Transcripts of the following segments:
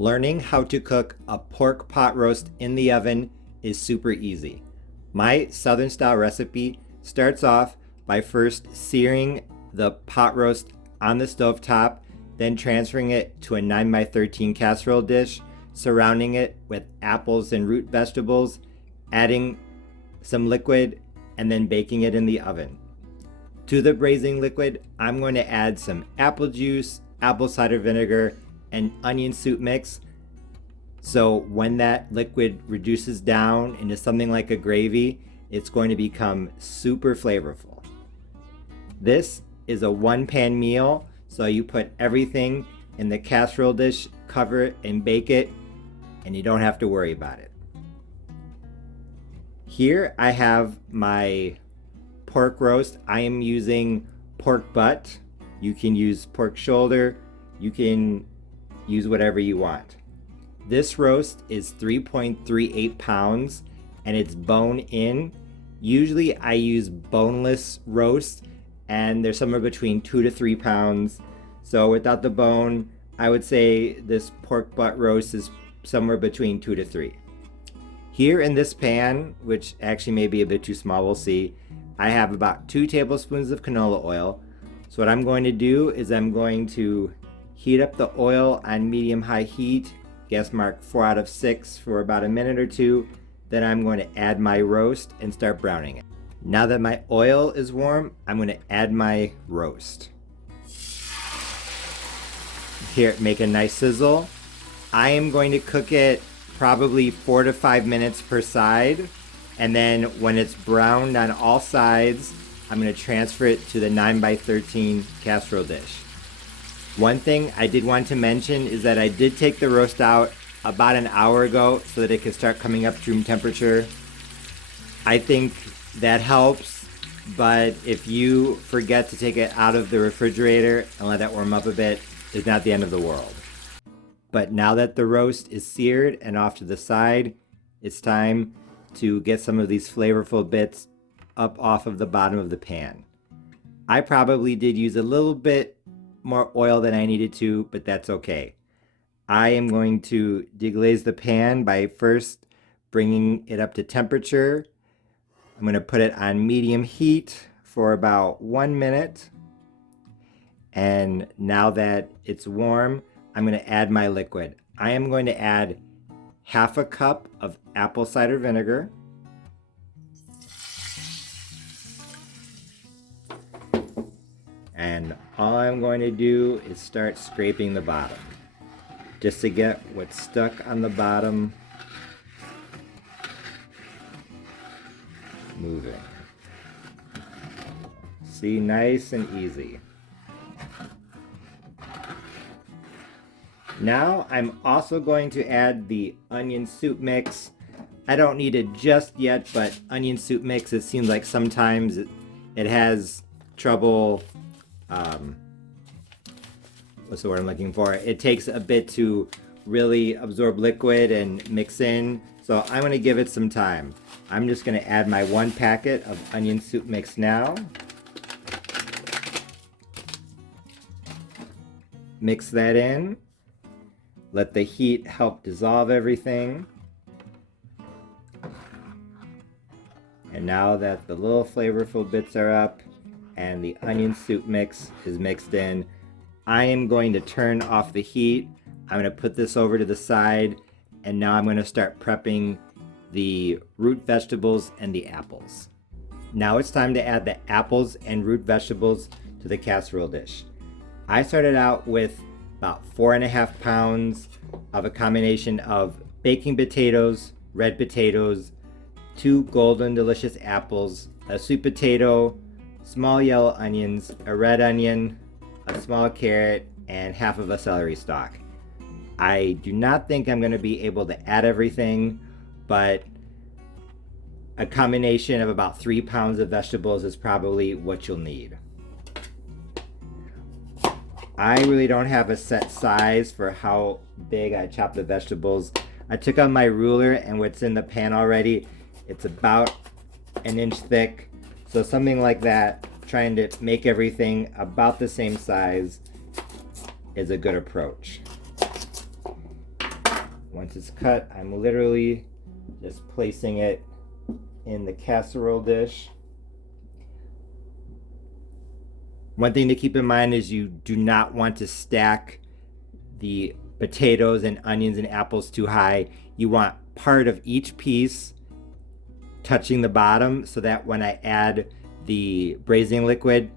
Learning how to cook a pork pot roast in the oven is super easy. My Southern style recipe starts off by first searing the pot roast on the stove top, then transferring it to a 9x13 casserole dish, surrounding it with apples and root vegetables, adding some liquid, and then baking it in the oven. To the braising liquid, I'm going to add some apple juice, apple cider vinegar, and onion soup mix. So when that liquid reduces down into something like a gravy, it's going to become super flavorful. This is a one-pan meal, so you put everything in the casserole dish, cover it, and bake it, and you don't have to worry about it. Here I have my pork roast. I am using pork butt. You can use pork shoulder. You can use whatever you want. This roast is 3.38 pounds and it's bone in. Usually I use boneless roast and they're somewhere between 2 to 3 pounds. So without the bone, I would say this pork butt roast is somewhere between 2 to 3. Here in this pan, which actually may be a bit too small, we'll see, I have about 2 tablespoons of canola oil. So what I'm going to do is I'm going to heat up the oil on medium-high heat, gas mark 4 out of 6 for about a minute or two. Then I'm going to add my roast and start browning it. Now that my oil is warm, I'm going to add my roast. Here, make a nice sizzle. I am going to cook it probably 4 to 5 minutes per side. And then when it's browned on all sides, I'm going to transfer it to the 9x13 casserole dish. One thing I did want to mention is that I did take the roast out about an hour ago so that it could start coming up to room temperature. I think that helps, but if you forget to take it out of the refrigerator and let that warm up a bit, it's not the end of the world. But now that the roast is seared and off to the side, it's time to get some of these flavorful bits up off of the bottom of the pan. I probably did use a little bit more oil than I needed to, but that's okay. I am going to deglaze the pan by first bringing it up to temperature. I'm going to put it on medium heat for about 1 minute. And now that it's warm, I'm going to add my liquid. I am going to add half a cup of apple cider vinegar. And all I'm going to do is start scraping the bottom, just to get what's stuck on the bottom moving. See, nice and easy. Now I'm also going to add the onion soup mix. I don't need it just yet, but onion soup mix, it seems like sometimes it has trouble, what's the word I'm looking for? It takes a bit to really absorb liquid and mix in, so I'm going to give it some time. I'm just going to add my 1 packet of onion soup mix now. Mix that in. Let the heat help dissolve everything. And now that the little flavorful bits are up and the onion soup mix is mixed in, I am going to turn off the heat. I'm going to put this over to the side, and now I'm going to start prepping the root vegetables and the apples. Now it's time to add the apples and root vegetables to the casserole dish. I started out with about 4.5 pounds of a combination of baking potatoes, red potatoes, 2 golden delicious apples, a sweet potato, small yellow onions, a red onion, a small carrot, and half of a celery stalk. I do not think I'm going to be able to add everything, but a combination of about 3 pounds of vegetables is probably what you'll need. I really don't have a set size for how big I chop the vegetables. I took out my ruler, and what's in the pan already, it's about 1 inch thick. So something like that, trying to make everything about the same size is a good approach. Once it's cut, I'm literally just placing it in the casserole dish. One thing to keep in mind is you do not want to stack the potatoes and onions and apples too high. You want part of each piece touching the bottom so that when I add the braising liquid,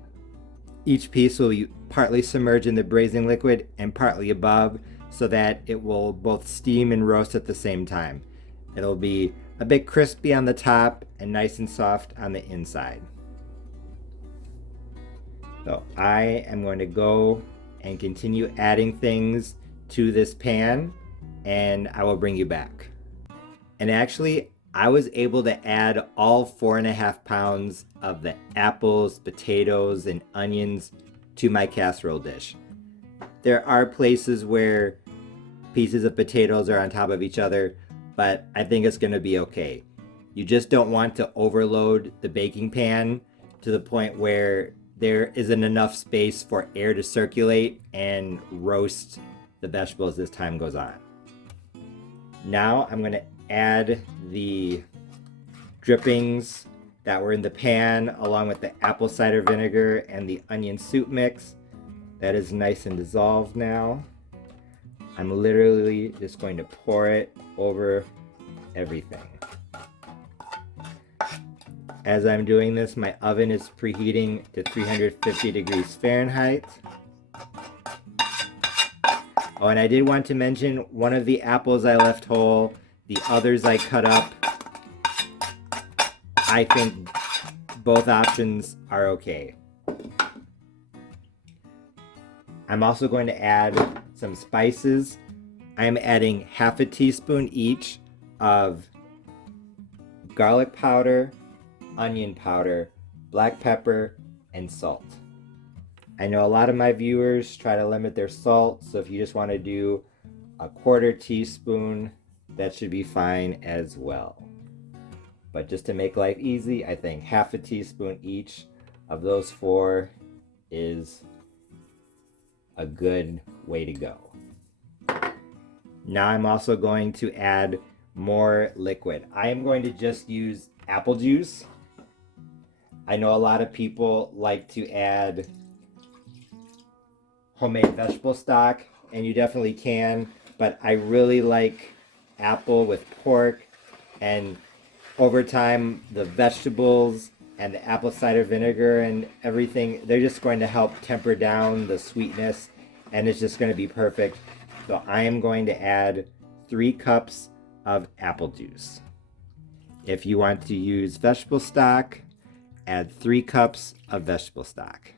each piece will be partly submerged in the braising liquid and partly above, so that it will both steam and roast at the same time. It'll be a bit crispy on the top and nice and soft on the inside. So I am going to go and continue adding things to this pan, and I will bring you back. And actually, I was able to add all 4.5 pounds of the apples, potatoes, and onions to my casserole dish. There are places where pieces of potatoes are on top of each other, but I think it's going to be okay. You just don't want to overload the baking pan to the point where there isn't enough space for air to circulate and roast the vegetables as time goes on. Now I'm going to add the drippings that were in the pan along with the apple cider vinegar and the onion soup mix. That is nice and dissolved now. I'm literally just going to pour it over everything. As I'm doing this, my oven is preheating to 350 degrees Fahrenheit. Oh, and I did want to mention one of the apples I left whole, the others I cut up. I think both options are okay. I'm also going to add some spices. I'm adding half a teaspoon each of garlic powder, onion powder, black pepper, and salt. I know a lot of my viewers try to limit their salt, so if you just want to do a 1/4 teaspoon, that should be fine as well. But just to make life easy, I think half a teaspoon each of those 4 is a good way to go. Now I'm also going to add more liquid. I am going to just use apple juice. I know a lot of people like to add homemade vegetable stock, and you definitely can, but I really like apple with pork, and over time the vegetables and the apple cider vinegar and everything, they're just going to help temper down the sweetness, and it's just going to be perfect. So I am going to add 3 cups of apple juice. If you want to use vegetable stock, add 3 cups of vegetable stock.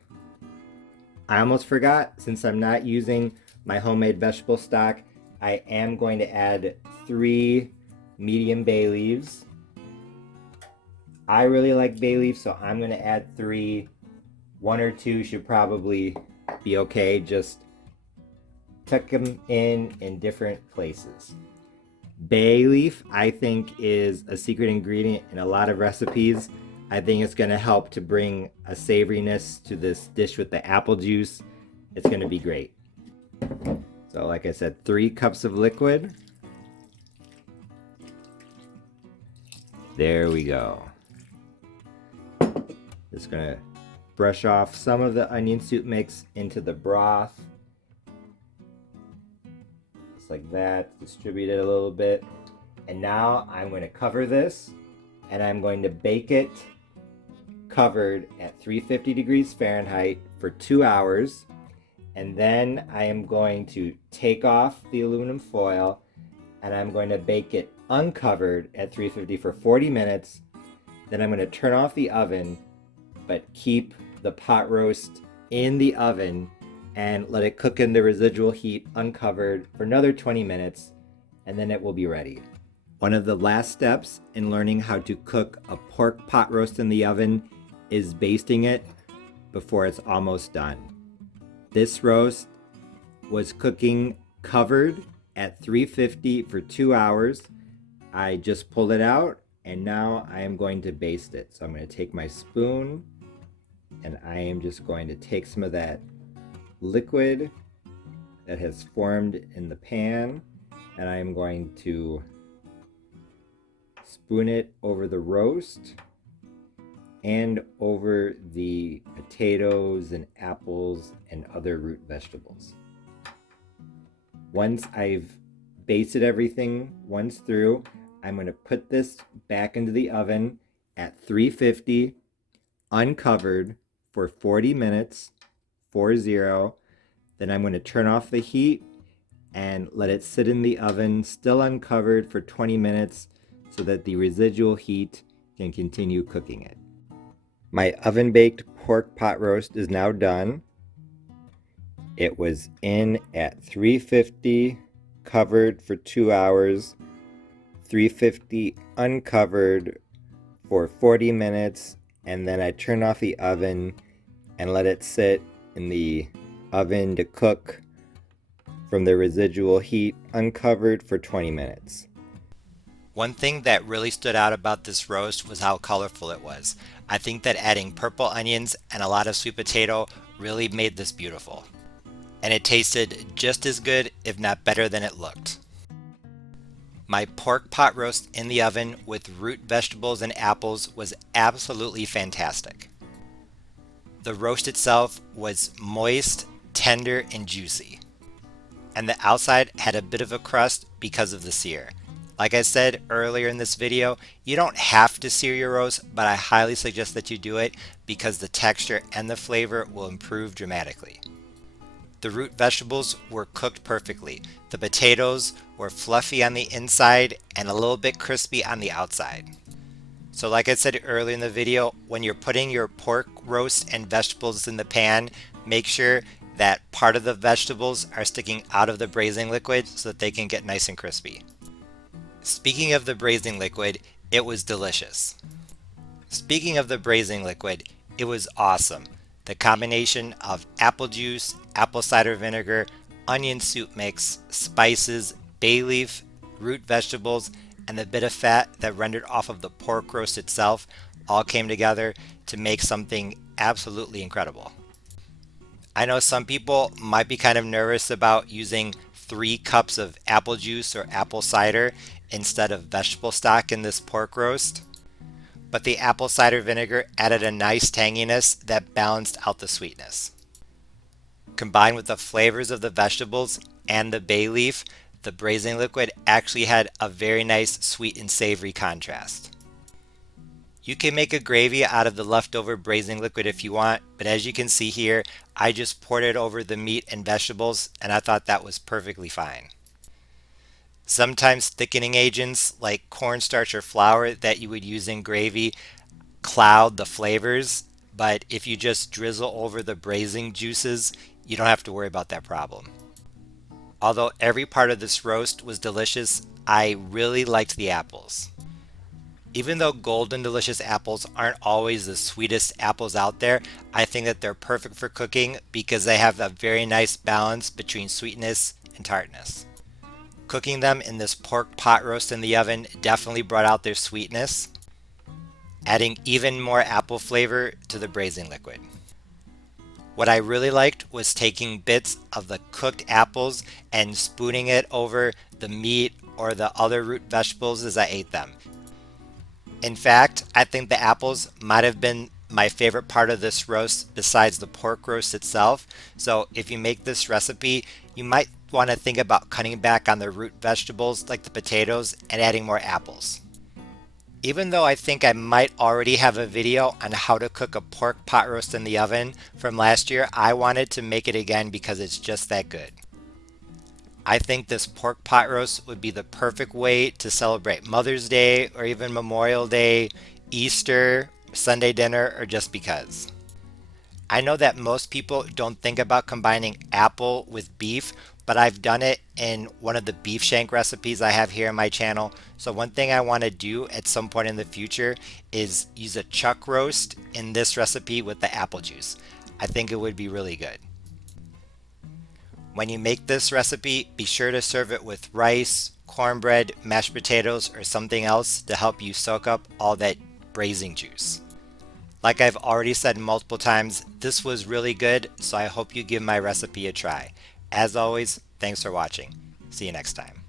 I almost forgot, since I'm not using my homemade vegetable stock, I am going to add 3 medium bay leaves. I really like bay leaves, so I'm going to add 3. 1 or 2 should probably be okay. Just tuck them in different places. Bay leaf, I think, is a secret ingredient in a lot of recipes. I think it's going to help to bring a savoriness to this dish with the apple juice. It's going to be great. So like I said, 3 cups of liquid. There we go. Just going to brush off some of the onion soup mix into the broth. Just like that. Distribute it a little bit. And now I'm going to cover this, and I'm going to bake it covered at 350 degrees Fahrenheit for 2 hours. And then I am going to take off the aluminum foil, and I'm going to bake it uncovered at 350 for 40 minutes. Then I'm going to turn off the oven, but keep the pot roast in the oven and let it cook in the residual heat uncovered for another 20 minutes, and then it will be ready. One of the last steps in learning how to cook a pork pot roast in the oven is basting it before it's almost done. This roast was cooking covered at 350 for 2 hours. I just pulled it out, and now I am going to baste it. So I'm going to take my spoon, and I am just going to take some of that liquid that has formed in the pan, and I'm going to spoon it over the roast and over the potatoes and apples and other root vegetables. Once I've basted everything once through, I'm going to put this back into the oven at 350, uncovered, for 40 minutes, 40. Then I'm going to turn off the heat and let it sit in the oven, still uncovered, for 20 minutes so that the residual heat can continue cooking it. My oven-baked pork pot roast is now done. It was in at 350, covered for 2 hours, 350 uncovered for 40 minutes, and then I turned off the oven and let it sit in the oven to cook from the residual heat, uncovered, for 20 minutes. One thing that really stood out about this roast was how colorful it was. I think that adding purple onions and a lot of sweet potato really made this beautiful. And it tasted just as good, if not better than it looked. My pork pot roast in the oven with root vegetables and apples was absolutely fantastic. The roast itself was moist, tender, and juicy. And the outside had a bit of a crust because of the sear. Like I said earlier in this video, you don't have to sear your roast, but I highly suggest that you do it because the texture and the flavor will improve dramatically. The root vegetables were cooked perfectly. The potatoes were fluffy on the inside and a little bit crispy on the outside. So like I said earlier in the video, when you're putting your pork roast and vegetables in the pan, make sure that part of the vegetables are sticking out of the braising liquid so that they can get nice and crispy. Speaking of the braising liquid, it was delicious. Speaking of the braising liquid, it was awesome. The combination of apple juice, apple cider vinegar, onion soup mix, spices, bay leaf, root vegetables, and the bit of fat that rendered off of the pork roast itself all came together to make something absolutely incredible. I know some people might be kind of nervous about using 3 cups of apple juice or apple cider instead of vegetable stock in this pork roast, but the apple cider vinegar added a nice tanginess that balanced out the sweetness. Combined with the flavors of the vegetables and the bay leaf, the braising liquid actually had a very nice sweet and savory contrast. You can make a gravy out of the leftover braising liquid if you want, but as you can see here, I just poured it over the meat and vegetables, and I thought that was perfectly fine. Sometimes thickening agents like cornstarch or flour that you would use in gravy cloud the flavors, but if you just drizzle over the braising juices, you don't have to worry about that problem. Although every part of this roast was delicious, I really liked the apples. Even though golden delicious apples aren't always the sweetest apples out there, I think that they're perfect for cooking because they have a very nice balance between sweetness and tartness. Cooking them in this pork pot roast in the oven definitely brought out their sweetness, adding even more apple flavor to the braising liquid. What I really liked was taking bits of the cooked apples and spooning it over the meat or the other root vegetables as I ate them. In fact, I think the apples might have been my favorite part of this roast besides the pork roast itself. So if you make this recipe, you might want to think about cutting back on the root vegetables like the potatoes and adding more apples. Even though I think I might already have a video on how to cook a pork pot roast in the oven from last year, I wanted to make it again because it's just that good. I think this pork pot roast would be the perfect way to celebrate Mother's Day or even Memorial Day, Easter, Sunday dinner, or just because. I know that most people don't think about combining apple with beef, but I've done it in one of the beef shank recipes I have here on my channel. So one thing I want to do at some point in the future is use a chuck roast in this recipe with the apple juice. I think it would be really good. When you make this recipe, be sure to serve it with rice, cornbread, mashed potatoes, or something else to help you soak up all that braising juice. Like I've already said multiple times, this was really good, so I hope you give my recipe a try. As always, thanks for watching. See you next time.